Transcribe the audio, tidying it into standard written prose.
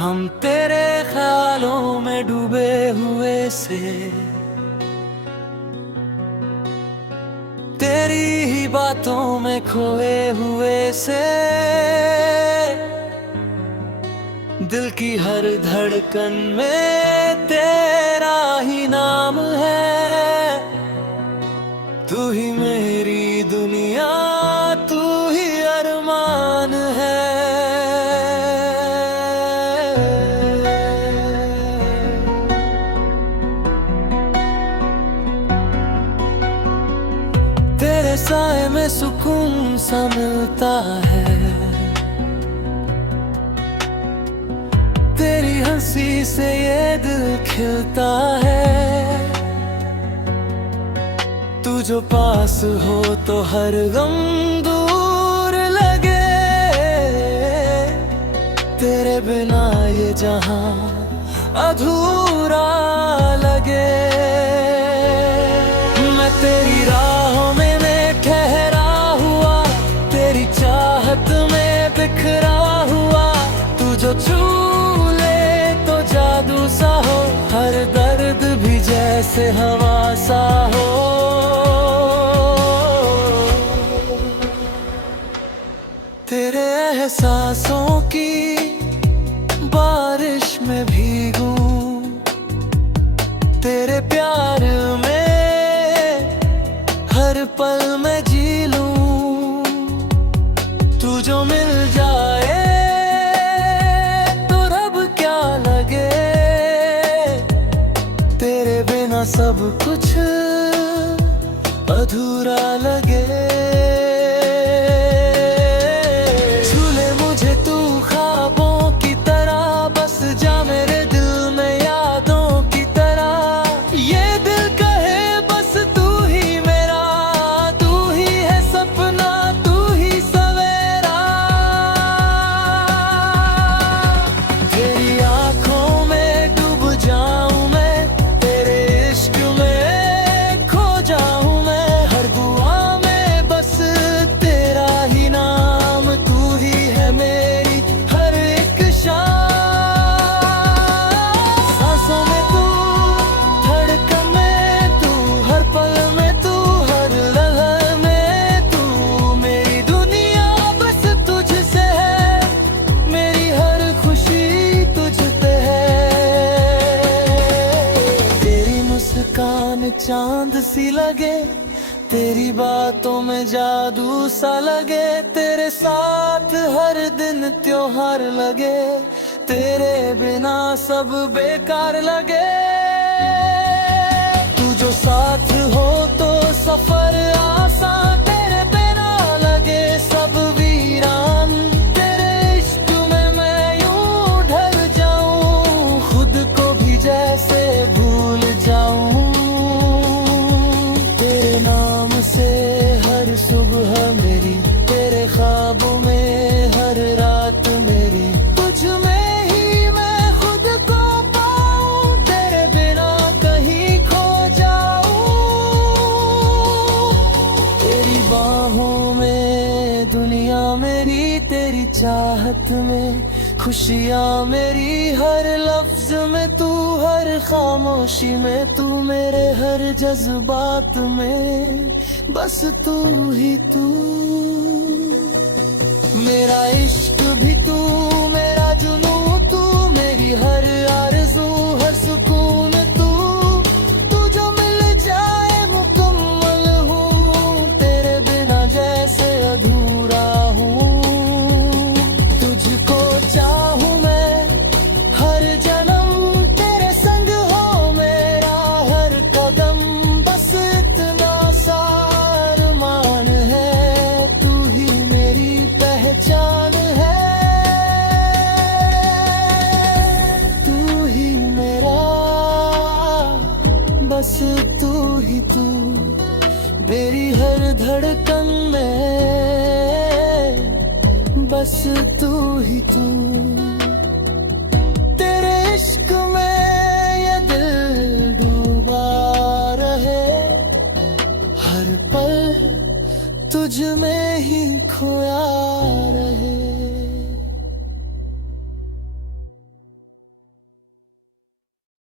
हम तेरे ख्यालों में डूबे हुए से, तेरी ही बातों में खोए हुए से, दिल की हर धड़कन में तेरा ही नाम है। तू ही मेरी दुनिया, तू ही अरमान है। तेरे साए में सुकून सा मिलता है, तेरी हंसी से ये दिल खिलता है। तू जो पास हो तो हर गम दूर लगे, तेरे बिना ये जहां अधूरा लगे। मैं तेरी राहों में ठहरा हुआ, तेरी चाहत में बिखरा हुआ। तू जो छू तो जादू सा हो, हर दर्द भी जैसे हवा सा हो। तेरे एहसासों की बारिश में भीगूं, तेरे प्यार में हर पल में जी लूं। तू जो मिल जाए सब कुछ अधूरा लगे। छू ले मुझे तू ख्वाबों की तरह, बस जा मेरे दिल में यादों की तरह। ये दिल कहे बस तू ही मेरा, तू ही है सपना, तू ही सवेरा। तेरी आंखों में डूब जाऊं मैं, चांद सी लगे, तेरी बातों में जादू सा लगे। तेरे साथ हर दिन त्योहार लगे, तेरे बिना सब बेकार लगे। तू जो साथ हो तो सफर आसान, तेरे बिना लगे सब वीरान। तेरे इश्क में मैं यूं ढल जाऊं, खुद को भी जैसे भूल जाऊं। हर सुबह मेरी तेरे ख्वाबों में, हर रात मेरी तुझ में ही मैं खुद को पाऊं। तेरे बिना कहीं खो जाऊं, तेरी बाहों में दुनिया मेरी, तेरी चाहत में खुशियाँ मेरी। हर लफ्ज में तू, हर खामोशी में तू, मेरे हर जज्बात में बस तू ही तू। मेरा इश्क भी तू, मेरा जुनू तू, मेरी हर आरज़ू हर सुकून तू। तू जो मिल जाए मुकम्मल हूँ, तेरे बिना जैसे अधूरा हूँ। तुझको चाहूँ मैं हर जन्म, तेरे संग हो मेरा हर कदम। बस इतना सा अरमान है, तू ही मेरी पहचान है। तू ही मेरा, बस तू ही तू, मेरी हर धड़कन में बस तू ही तू। तेरे इश्क में ये दिल डूबा रहे, हर पल तुझ में ही खोया रहे।